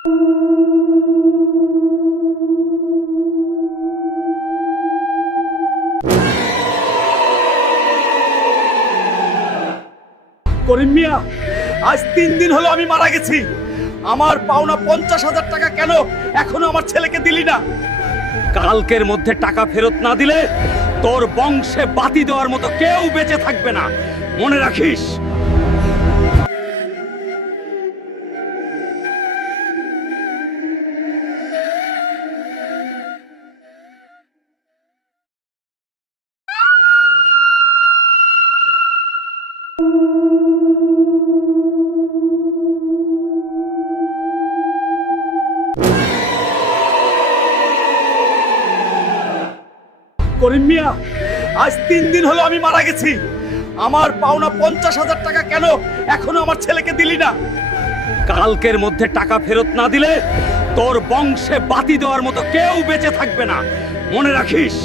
করিম মিয়া, আজ 3 দিন হলো আমি মারা গেছি। আমার পাওনা 50,000 টাকা কেন এখনো আমার ছেলেকে দিলি না? কালকের মধ্যে টাকা ফেরত না দিলে তোর বংশে বাতি দেওয়ার মতো কেউ বেঁচে থাকবে না, মনে রাখিস। করিম মিয়া, আজ 3 দিন হলো আমি মারা গেছি। আমার পাওনা 50,000 টাকা কেন এখনো আমার ছেলেকে দিলি না? কালকের মধ্যে টাকা ফেরত না দিলে তোর বংশে বাতি দেওয়ার মতো কেউ বেঁচে থাকবে না, মনে রাখিস।